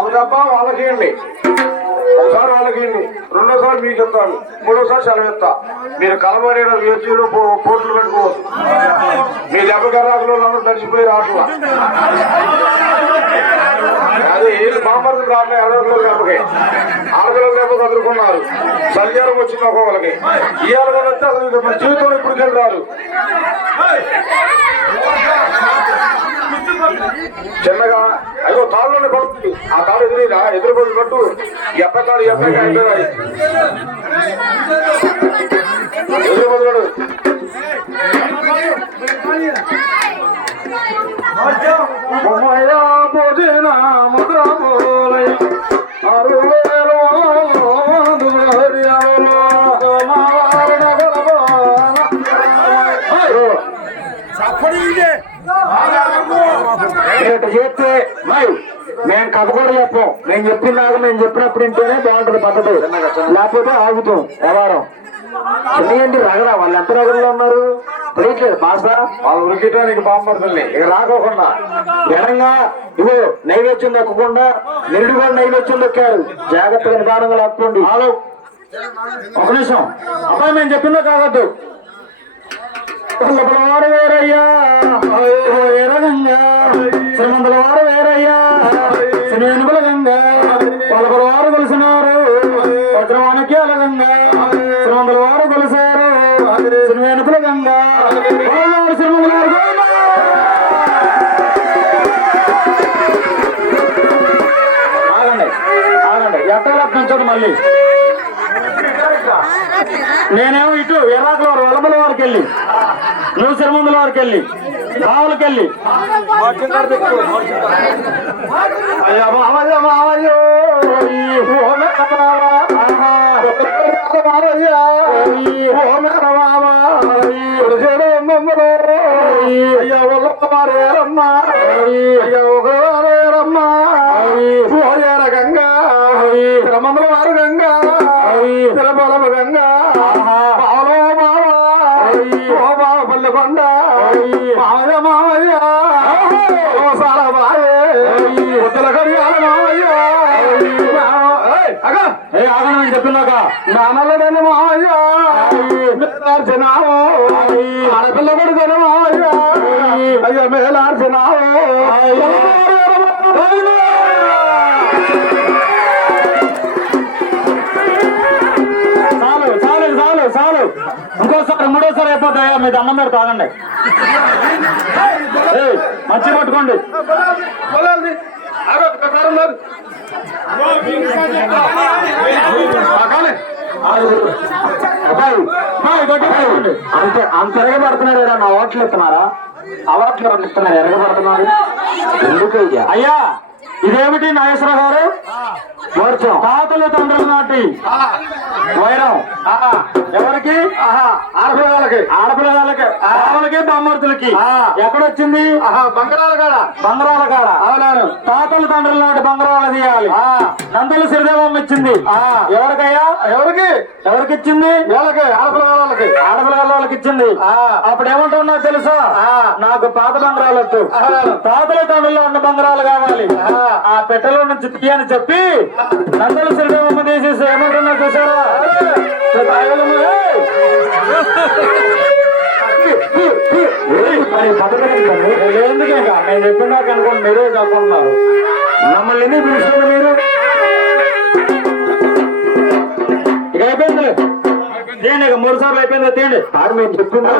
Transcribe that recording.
ఒక డబ్బా వాళ్ళకి ఇవ్వండి, ఒకసారి వాళ్ళకి ఇవ్వండి, రెండోసారి మీకు ఇస్తాను, మూడోసారి సెలవు ఇస్తా. మీరు కలబడి వేచీలు పోట్లు పెట్టుకోవచ్చు. మీ దెబ్బ గర్రాకులు అందరూ తడిచిపోయి రాట్లా అదే బాంబర్లు రాట్లే 20 కిలోల దెబ్బకి 6 కిలోల దెబ్బ చదువుకున్నారు. సంచారం వచ్చింది ఒక్కొక్కరికి. ఇవాళ వస్తే అసలు మన జీవితంలో ఇప్పటికెళ్ళి రారు. చిన్నగా అయ్యో తాళ్ళలోనే పడుతుంది. ఆ తాళ్ళు ఎదురుపోయి పట్టు ఎప్పకాడు అయిపోయాయి. ఎదురుపోతున్నాడు చేస్తే మేము కథ కూడా చెప్పాం. నేను చెప్పినాక మేము చెప్పినప్పుడు వింటేనే బాగుంటుంది పద్ధతి, లేకపోతే ఆగుతాం వ్యవహారం. ఎందుకంటే రగడా వాళ్ళు ఎంత రగడలో ఉన్నారు తెలియట్లేదు. మాసా వాళ్ళు ఉరికిటానికి బాంబడుతుంది. ఇక రాకోకుండా ఎడంగా ఇవో నైవేద్యం దక్కకుండా నిరుడు కూడా నైవేద్యం దక్కారు. జాగ్రత్తగా నిదానంగా లాక్కోండి. ఒక నిమిషం అబ్బాయి మేము చెప్పిందో కావద్దు. వారు వేరయ్యా వేరగంగా శ్రీమంతుల వారు వేరయ్యా శ్రీనుగుల గంగా పలుపుల వారు కొలిసినారు వజ్రవానికి అలగంగా శ్రీమంతుల వారు కొలిసారు శ్రీవేణుకుల గంగా శ్రీమంతుల వారు ఆగండి ఆగండి ఎట్టలా పెంచండి. మళ్ళీ నేనేమో ఇటు ఎర్రాకుల వారు వలమల వారికి వెళ్ళి నువ్వు సిరిమందుల వారికి వెళ్ళి బావులకి వెళ్ళి గంగా సిరమందుల వారు గంగా సిరబలమ గంగా పల్లెకొండ మామయ్య మామయ్య సాల బాయే పొద్దుల కడియాల మామయ్య ఆగనని చెప్పినాక నాన్నలని మామయ్య మేలార్చినావు ఆడపిల్ల కొడుకొని మామయ్య అయ్యా మేలార్చినావు. చాలు ఇంకోసారి మూడోసారి అయిపోతాయా? మీ దండం మీద తాగండి, మంచి పట్టుకోండి. అంత ఎరగబడుతున్నారు. నా ఓట్లు ఇస్తున్నారా? అవాట్లు ఎవరు ఇస్తున్నారు? ఎరగబడుతున్నారు ఎందుకు అయ్యా? ఇదేమిటి నాగేశ్వర గారు? వర్షం తాతలు తండ్రుల నాటి వైరం ఎవరికి? ఆడపిల్లలకి. ఆడపిల్లలకి ఆడలకి బామ్మర్తులకి. ఎక్కడొచ్చింది? బంగారాల కాడ. బంగారాల కాడ అవునాను. తాతలు తండ్రుల నాటి బంగారాలు తీయాలి. నందులు శ్రీదేవమ్మ ఇచ్చింది. ఎవరికయ్యా? ఎవరికి? ఎవరికి ఇచ్చింది? వీళ్ళకి ఆడపిల్లగాళ్ళకి. ఆడపిల్లగాళ్ళకి ఇచ్చింది. అప్పుడు ఏమంటున్నా తెలుసా? నాకు పాత బంగారాలు వద్దు, తాతల తండ్రుల్లో ఉన్న బంగారాలు కావాలి. ఆ పెట్టెలో నుంచి తీయని చెప్పి నందల శ్రీదేవమ్మ తీసేసి ఏమంటున్నా చూసారా? ఎందుకే నేను చెప్పినాక అనుకోండి, మీరే కాకుంటున్నారు. మమ్మల్ని ఎందుకు పిలుస్తున్నారు మీరు? ఇక అయిపోయింది తీయండి, ఇక 3 సార్లు అయిపోయింది తీయండి. మేము చెప్తున్నా